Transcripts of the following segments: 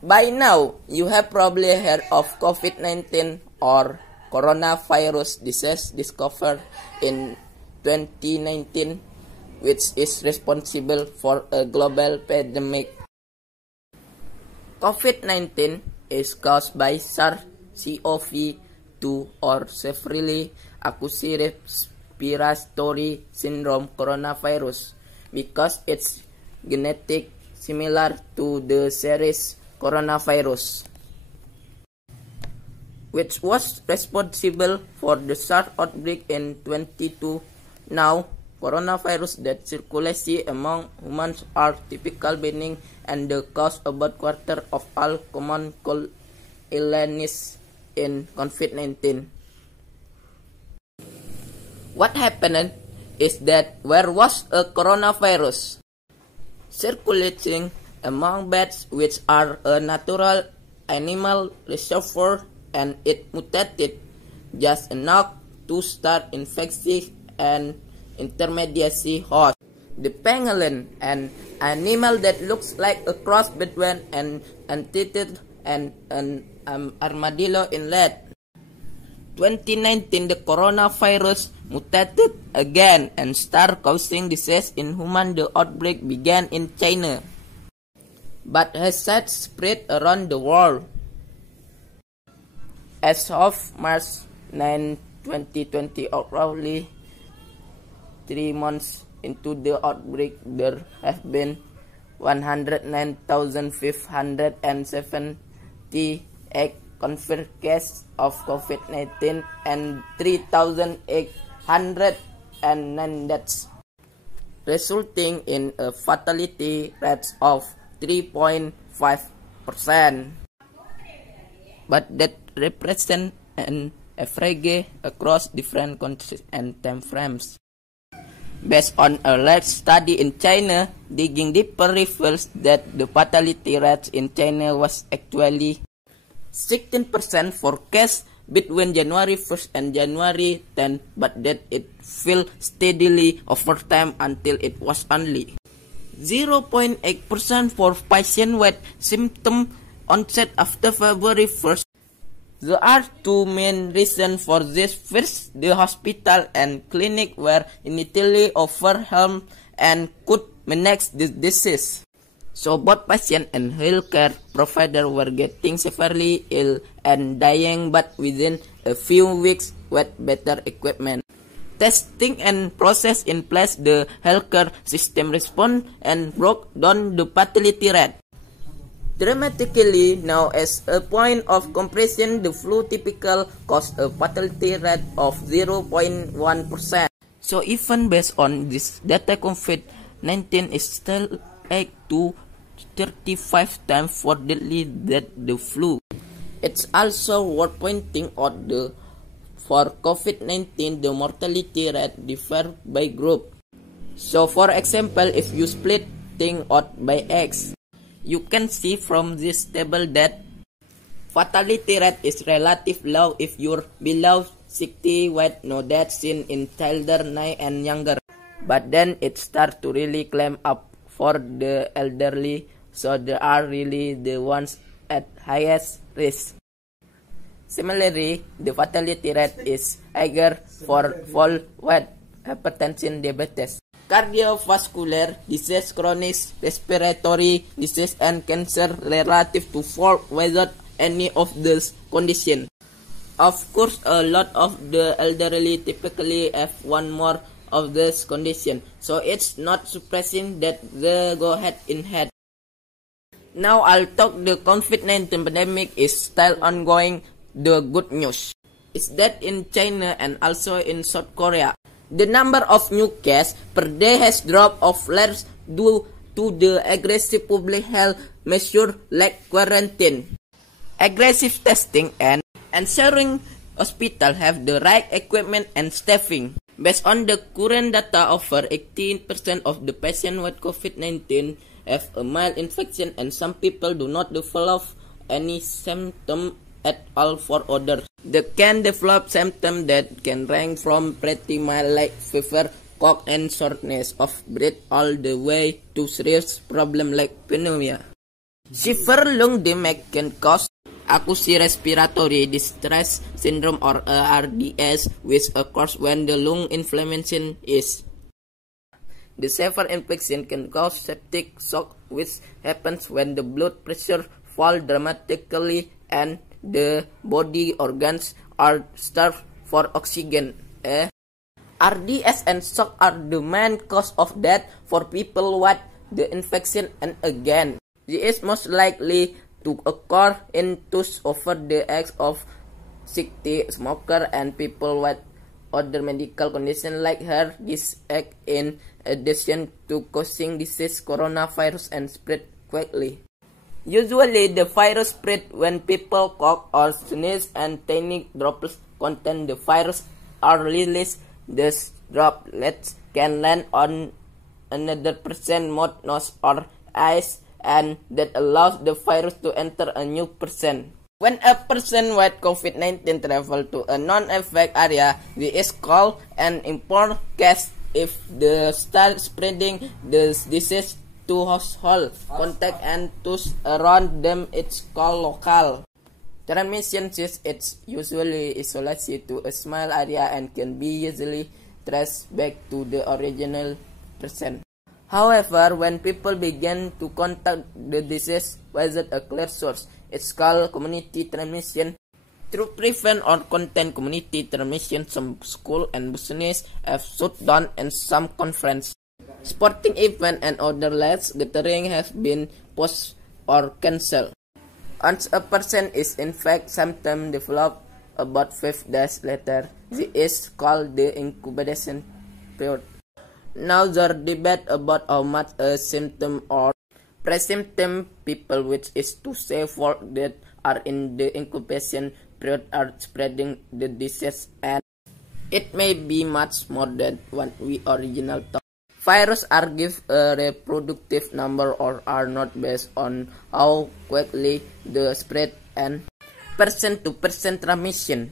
By now, you have probably heard of COVID-19 or coronavirus disease discovered in 2019, which is responsible for a global pandemic. COVID-19 is caused by SARS-CoV-2 or severely acute respiratory syndrome coronavirus because it's genetic similar to the series coronavirus, which was responsible for the SARS outbreak in 2022. Now, coronavirus that circulates among humans are typically benign and they cause about quarter of all common cold illnesses in COVID-19. What happened is that there was a coronavirus circulating among bats, which are a natural animal reservoir, and it mutated just enough to start infecting an intermediate host. The pangolin, an animal that looks like a cross between an anthill and an armadillo in late 2019, the coronavirus mutated again and started causing disease in humans. The outbreak began in China, but has since spread around the world. As of March 9, 2020, roughly 3 months into the outbreak, there have been 109,578 confirmed cases of COVID-19 and 3,809 deaths, resulting in a fatality rate of 3.5%. But that represents an average across different countries and time frames. Based on a large study in China, digging deeper reveals that the fatality rate in China was actually 16% for cases between January 1st and January 10th, but that it fell steadily over time until it was only 0.8% for patients with symptom onset after February 1st. There are two main reasons for this. First, the hospital and clinic were initially overwhelmed and could manage the disease. So both patients and healthcare providers were getting severely ill and dying, but within a few weeks with better equipment, testing and process in place, the healthcare system responded and broke down the fatality rate dramatically. Now, as a point of comparison, the flu typically caused a fatality rate of 0.1%. So even based on this data, COVID-19 is still 8 to 35 times more deadly than the flu. It's also worth pointing out that for COVID-19, the mortality rate differs by group. So for example, if you split things out by X, you can see from this table that fatality rate is relatively low if you're below 60 with no death seen in children 9 and younger. But then it starts to really climb up for the elderly, so they are really the ones at highest risk. Similarly, the fatality rate is higher for folk with hypertension, diabetes, cardiovascular disease, chronic respiratory disease, and cancer relative to folk without any of these conditions. Of course, a lot of the elderly typically have one more of this condition, so it's not surprising that they go head in head. Now I'll talk the COVID-19 pandemic is still ongoing. The good news is that in China and also in South Korea, the number of new cases per day has dropped off less due to the aggressive public health measures like quarantine, aggressive testing, and ensuring hospitals have the right equipment and staffing. Based on the current data, over 18% of the patients with COVID-19 have a mild infection, and some people do not develop any symptom at all. For others, they can develop symptoms that can range from pretty mild like fever, cough, and shortness of breath all the way to serious problems like pneumonia. Severe lung damage can cause acute respiratory distress syndrome or ARDS, which occurs when the lung inflammation is. The severe infection can cause septic shock, which happens when the blood pressure falls dramatically and the body organs are starved for oxygen. RDS and shock are the main cause of death for people with the infection, and again, it is most likely to occur in those over the age of 60, smoker, and people with other medical conditions like heart disease, in addition to causing disease coronavirus and spread quickly. Usually, the virus spread when people cough or sneeze, and tiny droplets containing the virus are released. These droplets can land on another person's mouth, nose, or eyes, and that allows the virus to enter a new person. When a person with COVID-19 travels to a non-affected area, this is called an important case. If they start spreading the disease to household contact and those around them, it's called local transmission. It's usually isolated to a small area and can be easily traced back to the original person. However, when people begin to contact the disease without a clear source, it's called community transmission. To prevent or contain community transmission, some schools and businesses have shut down and some conferences, sporting events, and other large gatherings have been postponed or cancelled. Once a person is infected, symptoms develop about 5 days later. This is called the incubation period. Now there is debate about how much a symptom or pre-symptom people, which is to say folk that are in the incubation period, are spreading the disease, and it may be much more than what we originally thought. Viruses are given a reproductive number or are not based on how quickly they spread, and person-to-person transmission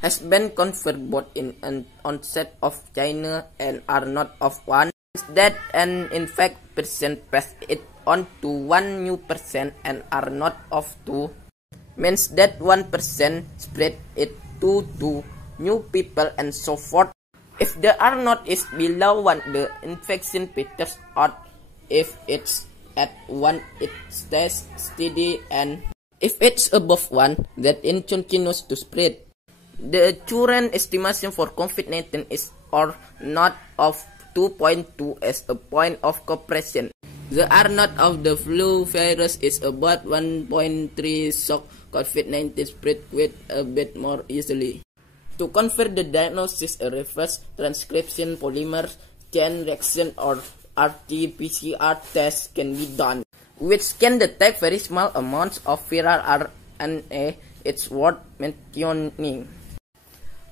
has been confirmed both in an onset of China and are not of one. That an infected person pass it on to one new person and are not of two, means that one person spread it to two new people and so forth. If the R naught is below 1, the infection peters out. If it's at 1, it stays steady, and if it's above 1, that it continues to spread. The current estimation for COVID-19 is R naught of 2.2 as a point of comparison. The R naught of the flu virus is about 1.3, so COVID-19 spread with a bit more easily. To confirm the diagnosis, a reverse transcription polymer chain reaction or RT-PCR test can be done, which can detect very small amounts of viral RNA. It's worth mentioning,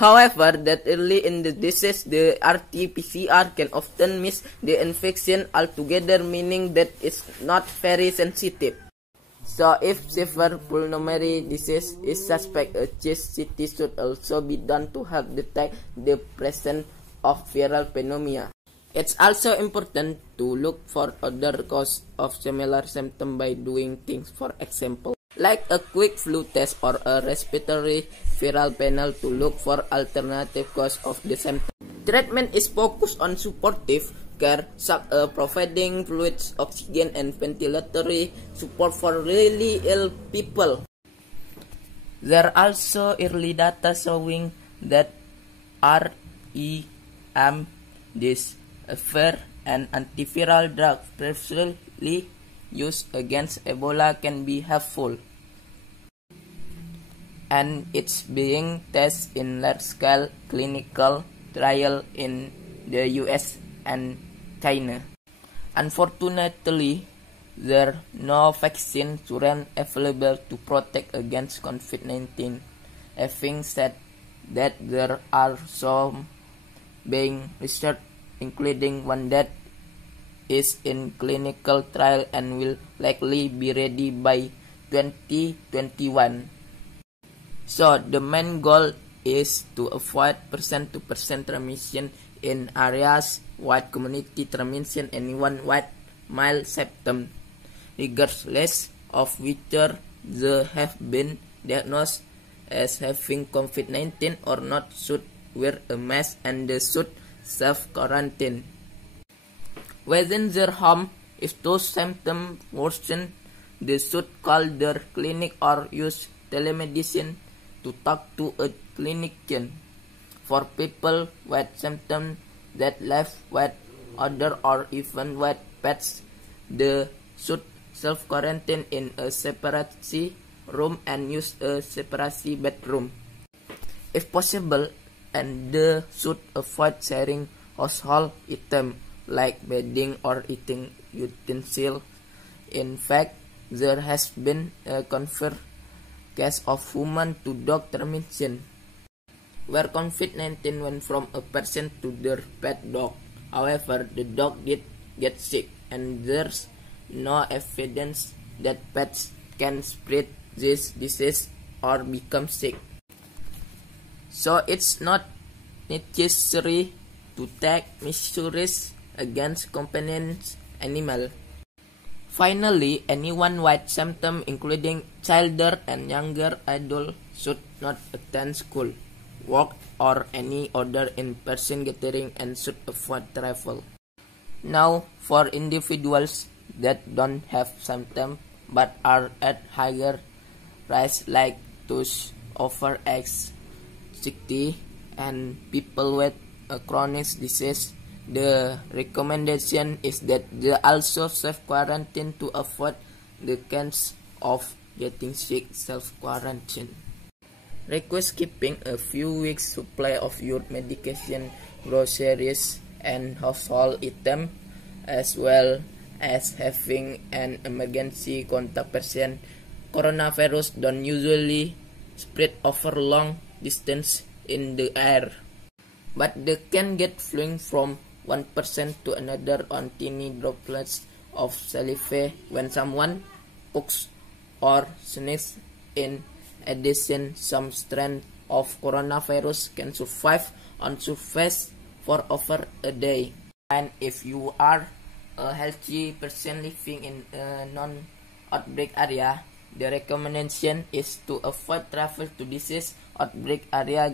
however, that early in the disease, the RT-PCR can often miss the infection altogether, meaning that it's not very sensitive. So, if severe pulmonary disease is suspected, a chest CT should also be done to help detect the presence of viral pneumonia. It's also important to look for other causes of similar symptoms by doing things, for example, like a quick flu test or a respiratory viral panel to look for alternative causes of the symptoms. Treatment is focused on supportive care, such as providing fluids, oxygen, and ventilatory support for really ill people. There are also early data showing that REM, this an antiviral drug previously used against Ebola, can be helpful, and it's being tested in large-scale clinical trial in the US and China. Unfortunately, there are no vaccines currently available to protect against COVID-19. Having said that, there are some being researched, including one that is in clinical trial and will likely be ready by 2021. So, the main goal is to avoid person-to-person transmission in areas with community transmission. Anyone with mild symptoms, regardless of which they have been diagnosed as having COVID-19 or not should wear a mask and they should self-quarantine. Within their home, if those symptoms worsen, they should call their clinic or use telemedicine to talk to a clinician. For people with symptoms that live with other or even with pets, they should self-quarantine in a separate room and use a separate bedroom. If possible, and they should avoid sharing household items like bedding or eating utensils. In fact, there has been a confirmed case of human-to-dog transmission, where COVID-19 went from a person to their pet dog. However, the dog did get sick, and there's no evidence that pets can spread this disease or become sick. So it's not necessary to take measures against companion animal. Finally, anyone with symptoms including children and younger adults should not attend school, work, or any other in-person gathering and should avoid travel. Now, for individuals that don't have symptoms but are at higher risk like those over age 60 and people with a chronic disease, the recommendation is that they also self-quarantine to avoid the chance of getting sick. Self-quarantine requires keeping a few weeks supply of your medication, groceries, and household items, as well as having an emergency contact person. Coronavirus don't usually spread over long distance in the air, but they can get flying from one person to another on tiny droplets of saliva when someone pokes or sneezes. In addition, some strains of coronavirus can survive on surface for over a day. And if you are a healthy person living in a non-outbreak area, the recommendation is to avoid travel to disease outbreak area.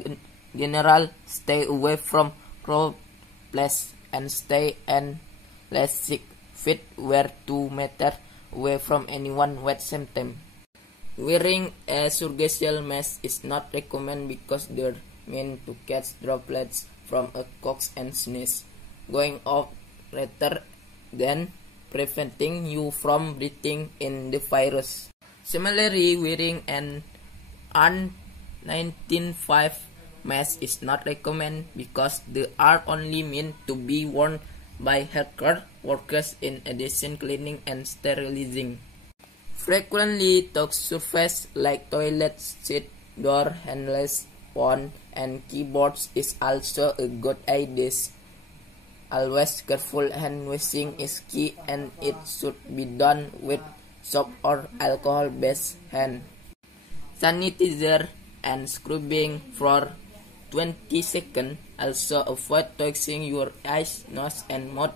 General, stay away from crowded places and stay and less 6 feet where 2 meters away from anyone with symptoms. Wearing a surgical mask is not recommended because they're meant to catch droplets from a cough and sneeze going out rather than preventing you from breathing in the virus. Similarly, wearing an N95 mask is not recommended because they are only meant to be worn by healthcare workers in addition cleaning and sterilizing. Frequently touched surfaces like toilets, seat, door handles, phone, and keyboards is also a good idea. Always careful hand washing is key and it should be done with soap or alcohol-based hand sanitizer and scrubbing for 20 seconds. Also avoid touching your eyes, nose, and mouth.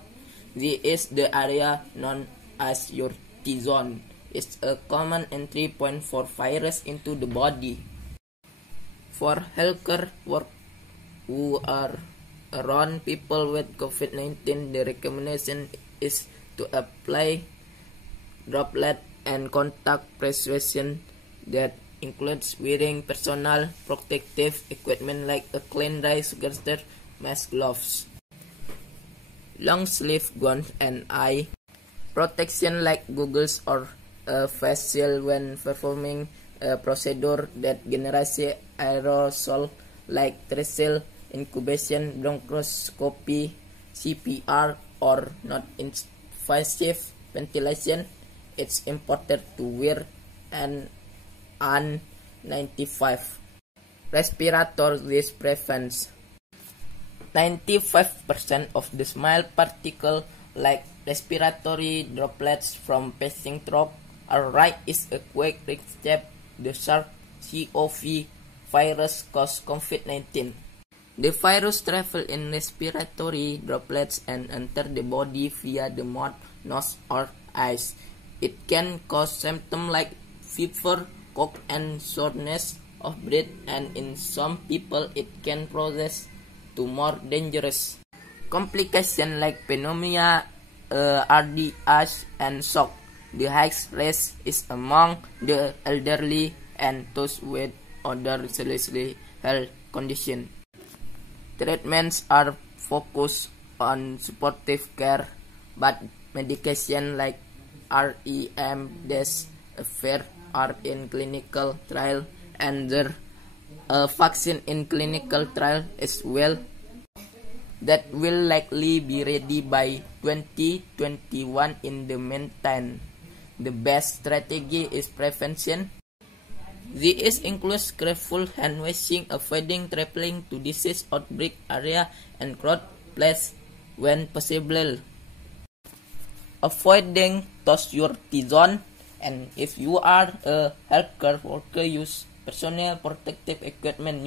This is the area known as your T-zone. It's a common entry point for virus into the body. For healthcare work who are around people with COVID-19, the recommendation is to apply droplet and contact prevention that includes wearing personal protective equipment like a clean dry sweater, mask, gloves, long sleeve gowns, and eye protection like goggles or a face shield when performing a procedure that generates aerosol like tracheal incubation, bronchoscopy, CPR, or non-invasive ventilation. It's important to wear an N95 respirator. This prevents 95% of the small particles like respiratory droplets from passing through. Right is a quick recap. The SARS-CoV virus caused COVID-19. The virus travels in respiratory droplets and enter the body via the mouth, nose, or eyes. It can cause symptoms like fever, cough, and shortness of breath, and in some people it can progress to more dangerous complications like pneumonia, RDS, and shock. The highest risk is among the elderly and those with other seriously health conditions. Treatments are focused on supportive care, but medication like remdesivir are in clinical trial, and there a vaccine in clinical trial as well that will likely be ready by 2021. In the meantime, the best strategy is prevention. This includes careful hand washing, avoiding traveling to disease outbreak area and crowded places when possible, avoiding touch your T-zone, and if you are a healthcare worker, use personal protective equipment.